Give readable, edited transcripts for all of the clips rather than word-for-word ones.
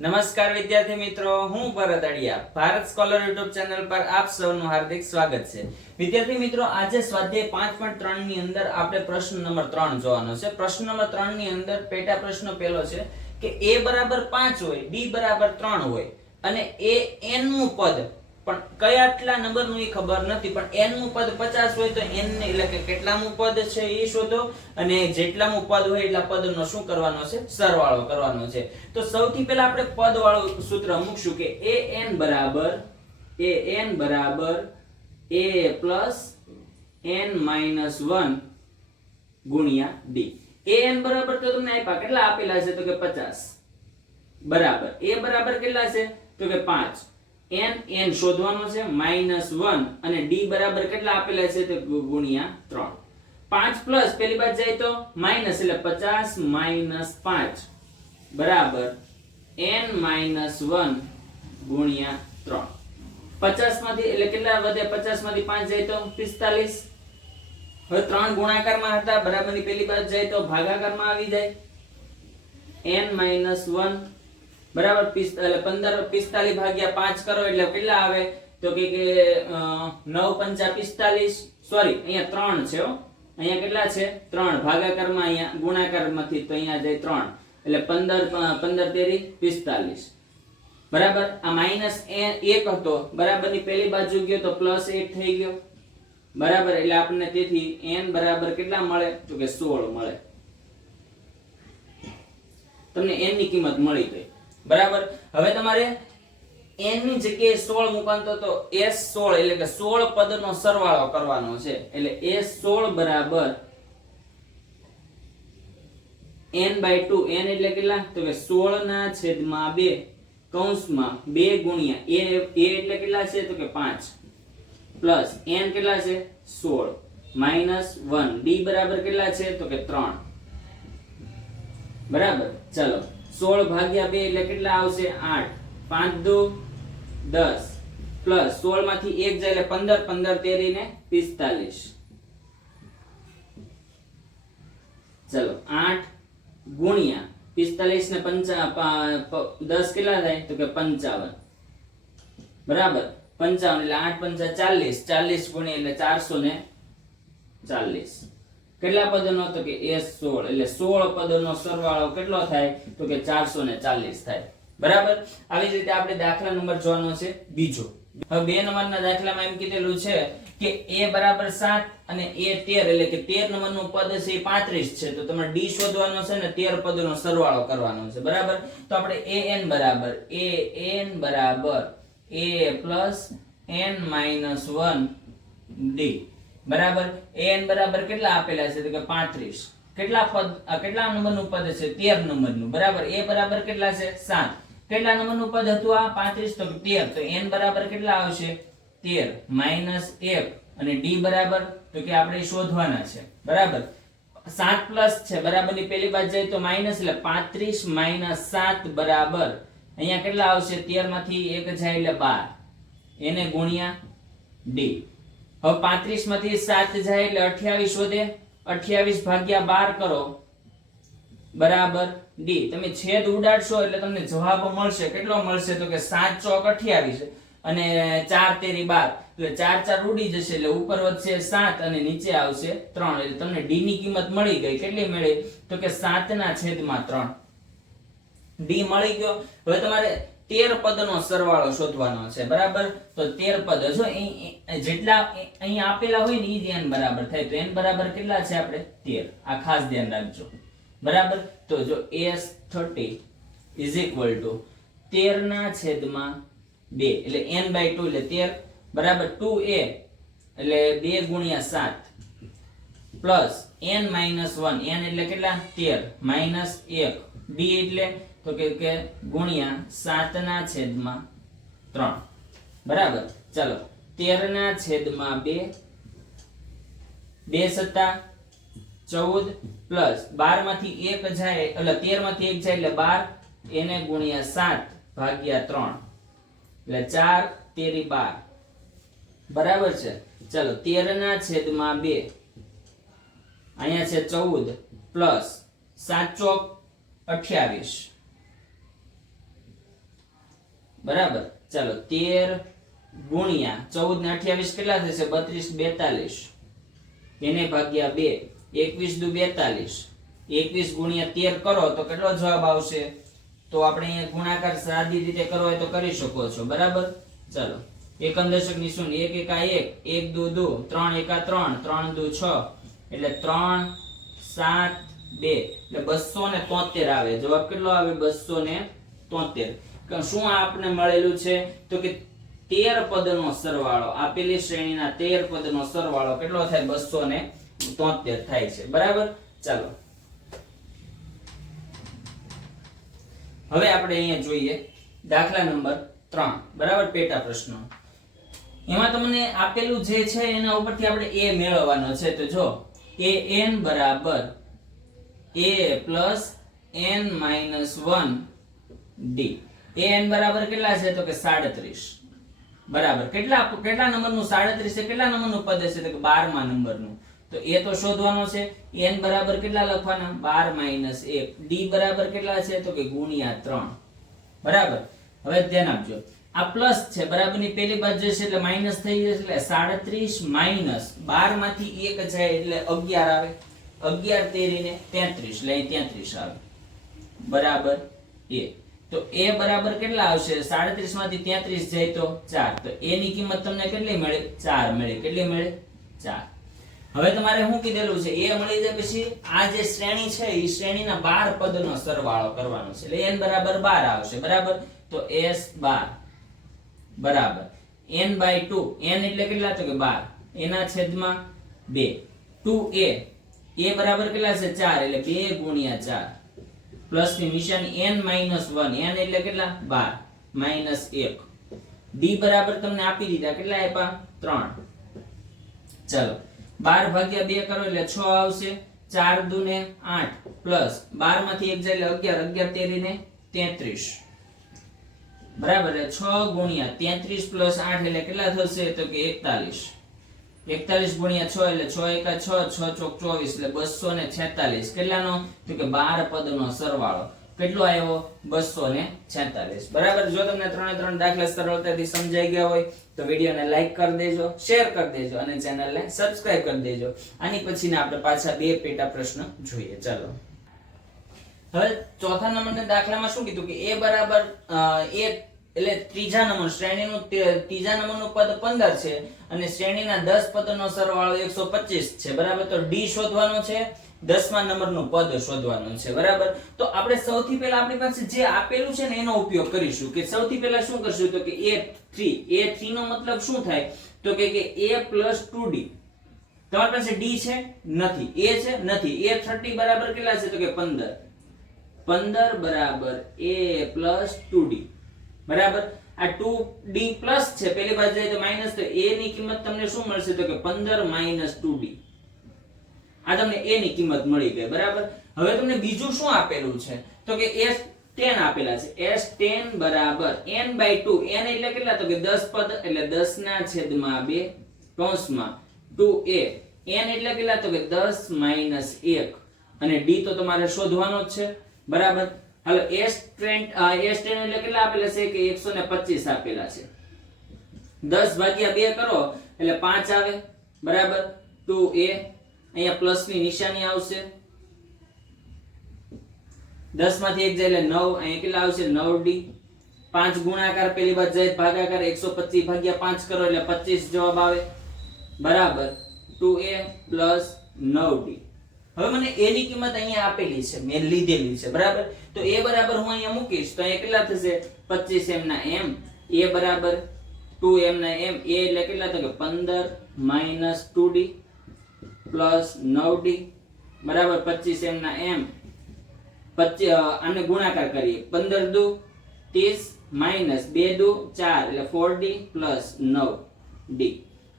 નમસ્કાર વિદ્યાર્થી મિત્રો, હું ભરત અડિયા ભારત સ્કોલર યુટ્યુબ ચેનલ પર આપ સૌનું હાર્દિક સ્વાગત છે. વિદ્યાર્થી મિત્રો, આજે સ્વાધ્યાય 5.3 ની અંદર આપણે પ્રશ્ન નંબર 3 જોવાનો છે. પ્રશ્ન નંબર 3 ની અંદર પેટા પ્રશ્ન પહેલો છે કે a બરાબર 5 હોય, b બરાબર 3 હોય અને a n નું પદ પણ કયા આટલા નંબરનું એ ખબર નથી, પણ n નું પદ 50 હોય તો n ને એટલે કે કેટલામું પદ છે એ શોધો અને જેટલામું પદ હોય એટલા પદનો શું કરવાનો છે? સરવાળો કરવાનો છે. તો સૌથી પહેલા આપણે પદ વાળું સૂત્ર મૂકશું કે an બરાબર a plus n minus 1 ગુણ્યા d. an બરાબર તો તમને આપ્યા કેટલા આપેલા છે તો કે 50 બરાબર. a બરાબર કેટલા છે તો કે 5. n શોધવાનો છે -1 અને d બરાબર કેટલા આપેલા છે તો ગુણ્યા 3. 5 પ્લસ પેલી બાજુ જાય તો માઈનસ એટલે 50 - 5 બરાબર n - 1 ગુણ્યા 3. 50 માંથી એટલે કેટલા વધે? 50 માંથી 5 જાય તો 45. હવે 3 ગુણાકારમાં હતા, બરાબરની પેલી બાજુ જાય તો ભાગાકારમાં આવી જાય. n - 1 બરાબર 15 45 ભાગ્યા 5 કરો એટલે કેટલા આવે તો કે 9 × 5 = 45. સોરી, અહીંયા 3 છે હો, અહીંયા કેટલા છે? 3 ભાગાકારમાં, અહીંયા ગુણાકારમાંથી તો અહીંયા જાય 3 એટલે 15 તેરી 45 બરાબર. આ -1 હતો, બરાબરની પેલી બાજુ ગયો તો +1 થઈ ગયો બરાબર. એટલે આપણને તેથી n બરાબર કેટલા મળે તો કે 16 મળે. તમને n ની કિંમત મળી ગઈ બરાબર. હવે તમારે n ની જગ્યાએ 16 મૂકવાનો તો s16 એટલે કે 16 પદનો સરવાળો કરવાનો છે. એટલે s16 બરાબર n/2. n એટલે કેટલા તો કે 16/2 કૌંસમાં 2 ગુણ્યા a એટલે કેટલા છે તો કે 5 પ્લસ n કેટલા છે 16 -1 d બરાબર કેટલા છે તો કે 3 બરાબર. ચલો 16 ભાગ્યા 2 એટલે કેટલા આવશે 8. 5 દુ 10 પ્લસ 16 માંથી 1 જાય એટલે 15 15 તેરી ને 45. ચલો 8 ગુણ્યા 45 ને 10 કેટલા થાય તો કે 55 બરાબર. 55 એટલે 8 × 5 = 40. 40 ગુણ્યા એટલે 440. કેટલા પદનો તો કે s16 એટલે 16 પદનો સરવાળો કેટલો થાય તો કે 440 થાય બરાબર. આવી જ રીતે આપણે દાખલા નંબર જોવાનો છે બીજો. હવે 2 નંબરના દાખલામાં એમ કીધેલું છે કે a બરાબર 7 અને a 13 એટલે કે 13 નંબરનું પદ છે એ 35 છે. તો તમારે d શોધવાનો છે ને 13 પદનો સરવાળો કરવાનો છે બરાબર. તો આપણે an બરાબર a plus n minus 1 d બરાબર. an બરાબર કેટલા આપેલા છે તો કે 35. કેટલા નંબરનું પદ છે 13 નંબરનું બરાબર. a બરાબર કેટલા છે 7. કેટલા નંબરનું પદ હતું આ 35 તો 13. તો n બરાબર કેટલા આવશે 13 -1 અને d બરાબર તો કે આપણે શોધવાના છે બરાબર. 7 પ્લસ છે બરાબરની પેલી બાજુ જાય તો માઈનસ એટલે 35 - 7 બરાબર અહીંયા કેટલા આવશે 13 માંથી 1 જાય એટલે 12 એને ગુણ્યા d. હવે 35 માંથી 7 જાય એટલે 28 વધે. 28 ભાગ્યા 12 કરો બરાબર d. તમે છેદ ઉડાડશો એટલે તમને જવાબ મળશે. કેટલો મળશે તો કે 7 ચોક 28 અને 4 તેરી 12 એટલે 4 4 ઉડી જશે એટલે ઉપર વધશે 7 અને નીચે આવશે 3 એટલે તમને d ની કિંમત મળી ગઈ. કેટલી મળી તો કે 7/3 d મળી ગયો. હવે તમારે 13 પદનો સરવાળો શોધવાનો છે બરાબર. તો 13 પદ જો જેટલા અહીં આપેલા હોય ને ઈ જ n બરાબર થાય. તો n બરાબર કેટલા છે આપણે 13. આ ખાસ ધ્યાન રાખજો બરાબર. તો જો s30 = 13/2 એટલે n/2 એટલે 13 બરાબર. 2a એટલે 2 ગુણ્યા 7 પ્લસ n - 1 n એટલે કેટલા 13 -1 d એટલે તો કે ગુણ્યા 7/3 બરાબર. ચાલો 13/2 2 સત્તા 14 પ્લસ 12 માંથી 1 જાય એટલે 13 માંથી 1 જાય એટલે 12 એને ગુણ્યા 7/3 એટલે 4 તેરી 12 બરાબર છે. ચાલો 13/2 અહીંયા છે 14 પ્લસ 7 ચોક 28 બરાબર. ચાલો 13 ગુણ્યા 14 ને 28 કેટલા થશે? 32 42 એને ભાગ્યા 2 21 દુ 42 21 ગુણ્યા 13 કરો તો કેટલો જવાબ આવશે? તો આપણે અહીંયા ગુણાકાર સાદી રીતે કરવો હોય તો કરી શકો છો. બરાબર. ચાલો એકમ દશક ની શૂન્ય 1 એકા 1 1 દુ 2 3 એકા 3 3 દુ 6 એટલે 3 7 2 એટલે 273 આવે. જવાબ કેટલો આવે? 273. શું આપણે મળેલું છે? તો કે 13 પદનો સરવાળો, આપેલી શ્રેણીના 13 પદનો સરવાળો કેટલો થાય? 273 થાય છે. બરાબર. ચાલો હવે આપણે અહીંયા જોઈએ દાખલા નંબર 3. બરાબર. પેટા પ્રશ્નો. એમાં તમને આપેલું જે છે એના ઉપરથી આપણે a મેળવવાનો છે. તો જો an બરાબર a plus n minus 1 d. an બરાબર કેટલા છે? તો કે 37. બરાબર. કેટલા નંબરનું 37 છે? કેટલા નંબરનું પદ છે? તો કે 12મા નંબરનું. તો એ તો શોધવાનો છે. n બરાબર કેટલા લખવાના? 12 - 1. d બરાબર કેટલા છે? તો કે ગુણ્યા 3. બરાબર. હવે ધ્યાન આપજો, આ પ્લસ છે બરાબર ની પેલી બાજુ જશે એટલે માઈનસ થઈ જશે. એટલે 37 માઈનસ 12 માંથી 1 જાય એટલે 11 આવે. 11 તેરીને 33 એટલે અહીં 33 આવે. બરાબર. a તો a બરાબર કેટલા આવશે? 37 માંથી 33 જાય તો 4. તો a ની કિંમત તમને કેટલી મળે? 4 મળે. કેટલી મળે? 4. હવે તમારે શું કીધેલું છે? a મળી જાય પછી આ જે શ્રેણી છે એ શ્રેણીના 12 પદનો સરવાળો કરવાનો છે. એટલે n બરાબર 12 આવશે. બરાબર. તો s 12 બરાબર n by 2. n એટલે કેટલા? તો કે 12 એના છેદમાં 2. 2a બરાબર કેટલા છે? 4 એટલે 2 ગુણ્યા 4 પ્લસ ની નિશાની n minus 1. n એટલે કેટલા? 12 minus 1. d બરાબર તમને આપી દીધા. કેટલા આપ્યા? 3. ચાલો 12 ભાગ્યા 2 કરો એટલે 6 આવશે. 4 દુ ને 8 પ્લસ 12 માંથી 1 જાય એટલે 11. 11 તેરીને 33. બરાબર. 6 ગુણ્યા 33 પ્લસ 8 એટલે કેટલા થશે? તો કે 41. 41 ગુણ્યા 6 એટલે 6 એકા 6 6 ચોક 24 એટલે 246. કેટલાનો? તો કે 12 પદનો સરવાળો કેટલો આવ્યો? 246. બરાબર. જો તમને 3 દાખલા સરળતાથી સમજાઈ ગયા હોય તો વિડીયોને લાઈક કરી દેજો, શેર કરી દેજો અને ચેનલને સબસ્ક્રાઇબ કરી દેજો. આની પછીના આપણે પાછા 2 પેટા પ્રશ્ન જોઈએ. ચાલો હવે ચોથા નંબરના દાખલામાં શું કીધું કે a બરાબર 1 એટલે ત્રીજા નંબર શ્રેણીનું ત્રીજા નંબરનું પદ 15 છે અને શ્રેણીના 10 પદનો સરવાળો 125 છે. બરાબર. તો d શોધવાનો છે. 10મા નંબરનું પદ શોધવાનું છે. બરાબર. તો આપણે સૌથી પહેલા આપણી પાસે જે આપેલું છે ને એનો ઉપયોગ કરીશું. કે સૌથી પહેલા શું કરશું? તો કે a3 નો મતલબ શું થાય? તો કે a plus 2d. તમારી પાસે d છે? નથી. a છે? નથી. a30 બરાબર કેટલા છે? તો કે 15. 15 બરાબર a plus 2d. બરાબર. આ 2d પ્લસ છે પેલી બાજુ જાય તો માઈનસ. તો a ની કિંમત તમને શું મળશે? તો કે 15 minus 2d. આ તમને a ની કિંમત મળી ગઈ. બરાબર. હવે તમને બીજું શું આપેલું છે? તો કે s10 આપેલા છે. s10 બરાબર n by 2. n એટલે કેટલા? તો કે 10 પદ એટલે 10 ના છેદમાં 2 કૌંસમાં 2a. n એટલે કેટલા? તો કે 10 minus 1 અને d તો તમારે શોધવાનો જ છે. બરાબર. હાલો s10 એટલે કેટલા આપેલા છે? કે 125 આપેલા છે. 10 ભાગ્યા 2 કરો એટલે 5 આવે. બરાબર. 2a અહીંયા પ્લસ ની નિશાની આવશે. 10 માંથી 1 જાય એટલે 9. અહીંયા કેટલા આવશે? 9d. 5 ગુણાકાર પેલી બાજુ જાય ભાગાકાર 125 ભાગ્યા 5 કરો એટલે 25 જવાબ આવે. બરાબર. 2a plus 9d. હવે મને a ની કિંમત અહીંયા આપેલી છે, મેં લીધેલી છે. બરાબર. તો a બરાબર હું અહીંયા મૂકીશ તો અહીંયા કેટલા થશે? 25m ના m. a બરાબર 2m ના m. a એટલે કેટલા? તો કે 15 minus 2d plus 9d બરાબર 25m ના m. આને ગુણાકાર કરીએ. 15 દુ 30 minus 2 દુ 4 એટલે 4d plus 9d.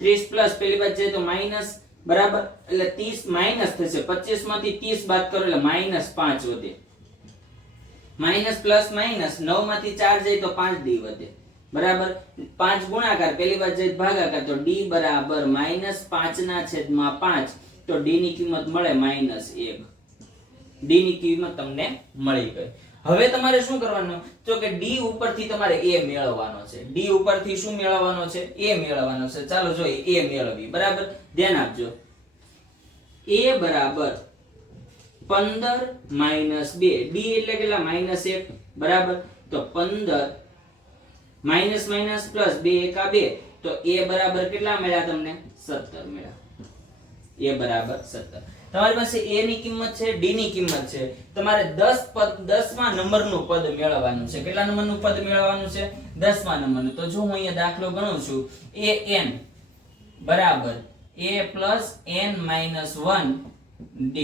30 પ્લસ પેલી બાજુ જાય તો માઈનસ. બરાબર. એટલે 30 માઈનસ થશે. 25 માંથી 30 બાદ કરો એટલે -5 વધે. માઈનસ પ્લસ માઈનસ 9 માંથી 4 જાય તો 5d વધે. બરાબર. 5 ગુણાકાર પેલી બાજુ જાય ભાગાકાર તો d બરાબર -5 ના છેદમાં 5. તો d ની કિંમત મળે -1. d ની કિંમત તમને મળી ગઈ. હવે તમારે શું કરવાનું, તો કે d ઉપરથી તમારે a મેળવવાનો છે. d ઉપરથી શું મેળવવાનો છે, a મેળવવાનો છે. ચાલો જોઈએ a મેળવીએ. બરાબર, ધ્યાન આપજો. a બરાબર 15 માઈનસ 2, d એટલે કેટલા, -1. બરાબર, તો 15 માઈનસ માઈનસ પ્લસ 2 એકા 2, તો a બરાબર કેટલા મળ્યા તમને, 17 મળ્યા. a બરાબર 17. તમારી પાસે a ની કિંમત છે, d ની કિંમત છે. તમારે 10મા નંબરનું પદ મેળવવાનું છે. કેટલા નંબરનું પદ મેળવવાનું છે, 10મા નંબરનું. તો જો હું અહીંયા દાખલો ગણું છું, an બરાબર a plus n minus 1 d.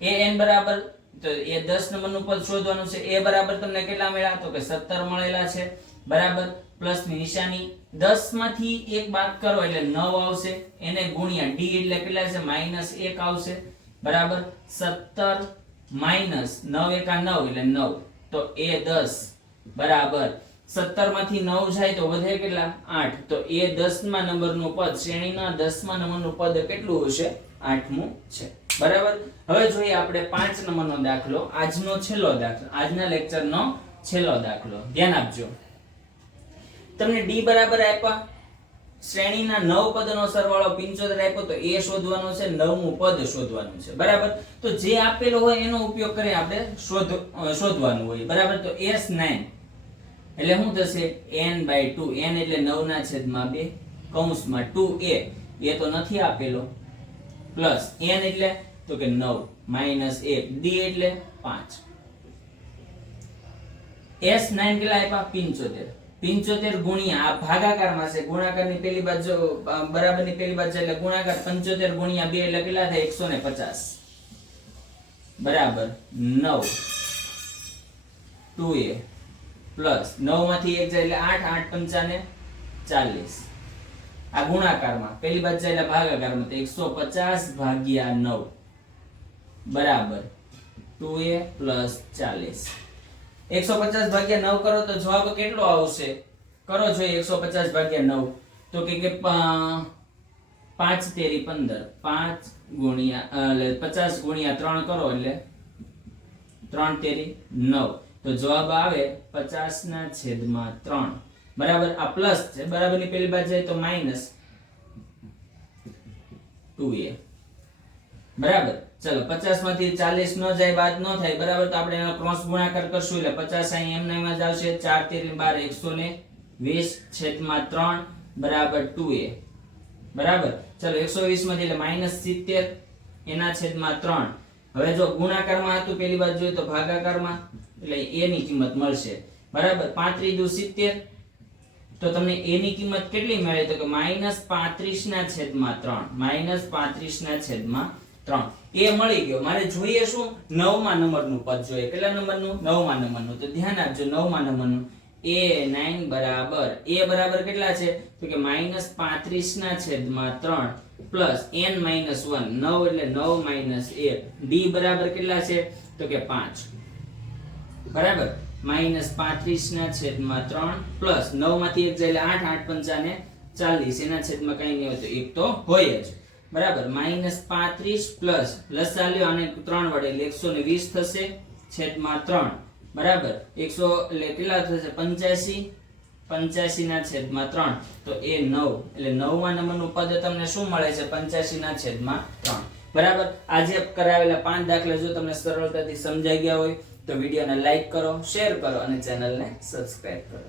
an બરાબર, તો એ 10 નંબરનું પદ શોધવાનું છે. a બરાબર તમને કેટલા મળ્યા, તો કે 17 મળેલા છે. બરાબર, પ્લસ ની નિશાની, 10 માંથી 1 બાદ કરો એટલે 9 આવશે. એને ગુણ્યા d એટલે કેટલા છે, -1 આવશે. બરાબર, 17 માઈનસ 9 એકા 9 એટલે 9, તો a 10 બરાબર 17 માંથી 9 જાય તો વધે કેટલા, 8. તો a 10મા નંબરનું પદ, શ્રેણીના 10મા નંબરનું પદ કેટલું હશે, 8મું છે. બરાબર, હવે જોઈએ આપણે 5 નંબરનો દાખલો, આજનો છેલ્લો દાખલો, આજના લેક્ચરનો છેલ્લો દાખલો. ધ્યાન આપજો. તમને d બરાબર આપ્યા, શ્રેણીના 9 પદનો સરવાળો 75 આપ્યો, તો a શોધવાનો છે, 9મું પદ શોધવાનું છે. બરાબર, તો જે આપેલો હોય એનો ઉપયોગ કરી આપણે શોધવાનું હોય. બરાબર, તો s9 એટલે શું થશે, n/2, n એટલે 9/2 કૌંસમાં 2a, એ તો નથી આપેલો, પ્લસ n એટલે તો કે 9 માઈનસ 1, d એટલે 5. s9 કેટલા આપ્યા, 75. 75 ગુણ્યા, આ ભાગાકારમાં છે, ગુણાકારની પેલી બાજુ બરાબરની પેલી બાજુ એટલે ગુણાકાર, 75 ગુણ્યા 2 એટલે કેટલા થાય, 150 બરાબર 9 2a પ્લસ 9 માંથી 1 જાય એટલે 8, 8 પંચાને 40. આ ગુણાકારમાં, પેલી બાજુ જાય એટલે ભાગાકારમાં, તો 150 ભાગ્યા 9 બરાબર 2a પ્લસ 40. 150 ભાગ્યા 9 કરો તો જવાબ કેટલો આવશે, કરો જોઈએ. 150 ભાગ્યા 9 તો કે 5 તેરી 15, 5 ગુણ્યા એટલે 50 ગુણ્યા 3 કરો એટલે 3 તેરી 9, તો જવાબ આવે 50/3. બરાબર, આ પ્લસ છે, બરાબરની પેલી બાજુ જાય તો માઈનસ 2a. બરાબર, ચલો 50 માંથી 40 ન જાય, બાદ ન થાય. બરાબર, તો આપણે એનો ક્રોસ ગુણાકાર કરશું એટલે 50 અહીં એમ નામ જ આવશે. 4 તેરી 12, 120/3 બરાબર 2a. બરાબર, ચલો 120 માંથી એટલે -70 એના છેદમાં 3. હવે જો ગુણાકારમાં હતું, પેલી બાજુ જોઈએ તો ભાગાકારમાં, એટલે a ની કિંમત મળશે. બરાબર, 35 દુ 70, તો તમને a ની કિંમત કેટલી મળે, તો કે -35/3, -35/3 એ મળી ગયો. મારે જોઈએ શું, 9મા નંબરનું પદ જોઈએ. કેટલા નંબરનું, 9મા નંબરનું. તો ધ્યાન આપજો, 9મા નંબરનું a9 બરાબર, a બરાબર કેટલા છે, તો કે -35/3 પ્લસ n - 1, 9 એટલે 9 - 1, d બરાબર કેટલા છે, તો કે 5. બરાબર, -35/3 પ્લસ 9 માંથી 1 જાય એટલે 8, 8 પંચાને 40, એના છેદમાં કઈ નહીં હોય તો 1 તો હોય જ. બરાબર, -35 પ્લસ લસા લ્યો અને 3 વડે એટલે 120 થશે છેદમાં 3. બરાબર, 100 એટલે કેટલા થશે, 85, 85/3, તો એ 9 એટલે 9મા નંબરનું પદ તમને શું મળે છે, 85/3. બરાબર, આજે કરાવેલા 5 દાખલા જો તમને સરળતાથી સમજાઈ ગયા હોય તો વિડીયોને લાઈક કરો, શેર કરો અને ચેનલને સબસ્ક્રાઇબ કરો.